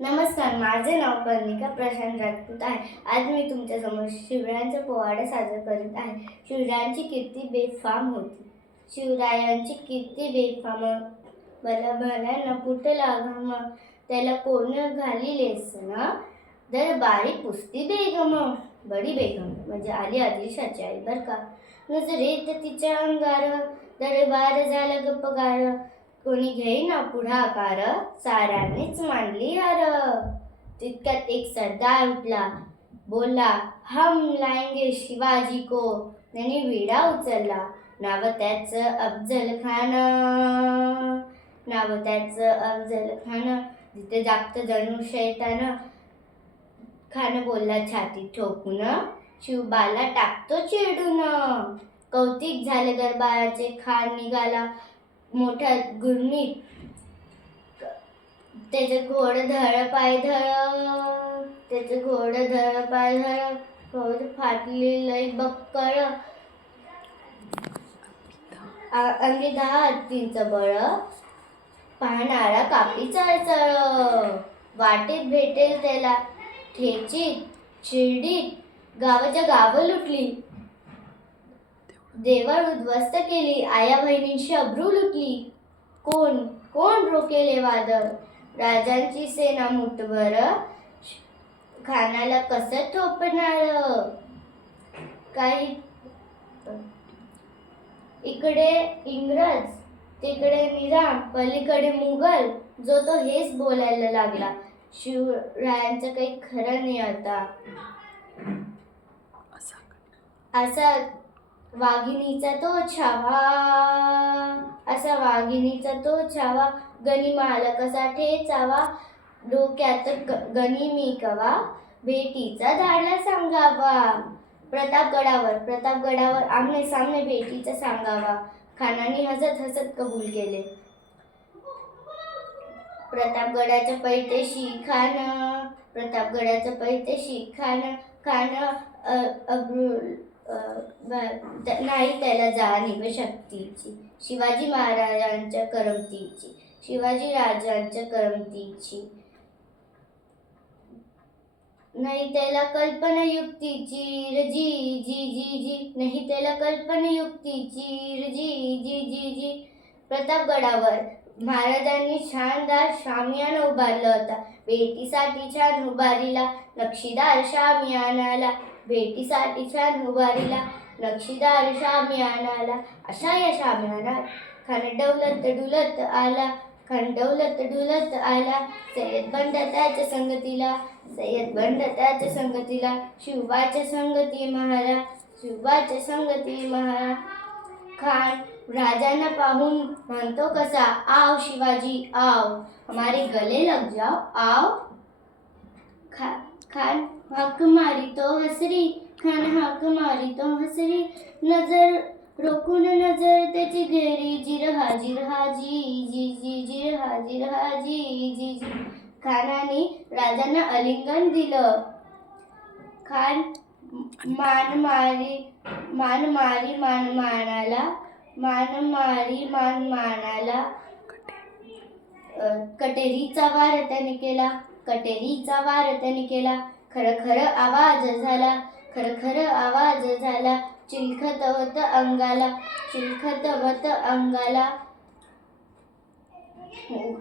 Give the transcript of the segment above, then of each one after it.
नमस्कार, माझे नाव कर्णिका प्रशांत राजपूत आहे. आज मी तुमच्यासमोर शिवरायांचा पोवाडा सादर करीत आहे. शिवरायांची कीर्ती बेफाम होती. शिवरायांची कीर्ती बेफाम, भल्या भल्यानं फुटला घाम, त्याला कोण घालिलेस ना दरबारी पुसती बेगम. बडी बेगम म्हणजे आली आदिलशाची आई बर का. नजरेत तिच्या अंगार दरबार झाला गप्पगार, कोणी घेईना पुढाकार, साऱ्यांनीच मांडली हार. तितक्यात एक सरदार उठला, बोलला, हम लाएंगे शिवाजी को. त्यांनी विडा उचलला, नाव त्याचं अफजल खान. नाव त्याचं अफजल खान. जिथे जागत जणू शैतान. खान बोलला छाती ठोकून, शिवबाला टाकतो चिरडून. कौतिक झाले दरबाराचे. खान निघाला मोठ्या गुरमीत, त्याचे घोड धड पाय धड. त्याचे घोड धड पाय धड, फौज फाटली लय बक्कळ. अंगी 10 हत्तींचं बळ, पाहणारा कापी चळचळ. वाटेत भेटेल त्याला ठेचीत शिर्डीत, गावाच्या गावं लुटली. देवळ उद्ध्वस्त केली, आया बहिणींची अब्रू लुटली. कोण कोण रोकेले वादळ, राजांची सेना मुठभर. खानाला कसं ठोपणार. काही इकडे इंग्रज, तिकडे निजाम, पलीकडे मुघल. जो तो हेच बोलायला लागला. शिवरायांचं काही खरं नाही आता. असा वाघिणीचा तो छावा, असा वाघिणीचा तो छावा. गनिमाला कसा ठेचावा, डोक्यात गनिमी कवा. भेटीचा धाडला सांगावा. प्रतापगडावर आमने सामने भेटीचा सांगावा. खानाने हसत हसत कबूल केले. प्रतापगडाच्या पैठेशी खान, प्रतापगडाच्या पैठेशी खान. खान नाही त्याला जाणीव शक्तीची, शिवाजी महाराजांच्या करमतीची. शिवाजी राजांच्या करमतीची. नाही त्याला कल्पना युक्तीची र जी जी जी जी. नाही त्याला कल्पना युक्तीची र जी जी जी जी. प्रतापगडावर महाराजांनी शानदार शामियाना उभारला होता. भेटीसाठी छान उभारीला नक्षीदार शामियानाला. भेटीसाठी छान उभारीला नक्षीदार शामियानाला. अशा या शामियानात खान डौलत डुलत आला. खान डौलत डुलत आला. सय्यद बंड त्याच्या संगतीला. सय्यद बंड त्याच्या संगतीला. शिवबाच्या संगती महारा. शिवबाच्या संगती महारा. खान राजांना पाहून म्हणतो कसा, आओ शिवाजी आओ, हमारे गले लग जाओ आओ. खान हक मारी तो हसरी. खान हक मारी तो हसरी. नजर रोखून नजर त्याची घेरी. जिरहा जिरहा जी जी जी. जिरहा जिरहा जी जी जी. खानाने राजांना आलिंगन दिलं. खान मान मारी मान मारी मान मानाला. मान मारी मान मानाला. कटेरीचा वार त्याने केला. कटेरीचा वार त्याने केला. खरखर आवाज झाला. खरखर आवाज झाला. चिलखतवत अंगाला. चिलखतवत अंगाला.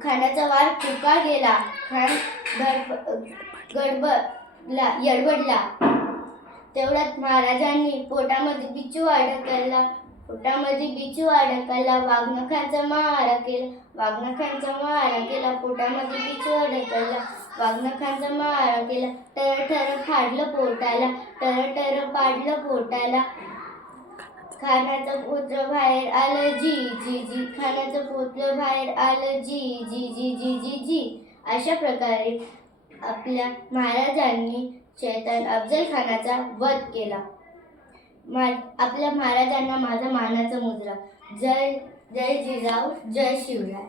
खानाचा वार फुका गेला. खान यडबडला. तेवढ्यात महाराजांनी पोटामध्ये बिच्छू अडकला. पोटामध्ये बिच्छू अडकला. वाघनखांचा मारा केला. वाघनखांचा मारा केला. पोटामध्ये बिच्छू अडकला. वाघनखांचा मारा केला. टर टर फाडलं पोटाला. टर टर पाडलं पोटाला. खानाचं पुत्र बाहेर आलं जी जी जी. खानाचं पुत्र बाहेर आलं जी जी जी जी जी जी. अशा प्रकारे आपल्या महाराजांनी शैतान अफजल खानाचा वध केला. आपल्या महाराजांना माझा मानाचा मुजरा. जय जय जिजाऊ, जय शिवराय.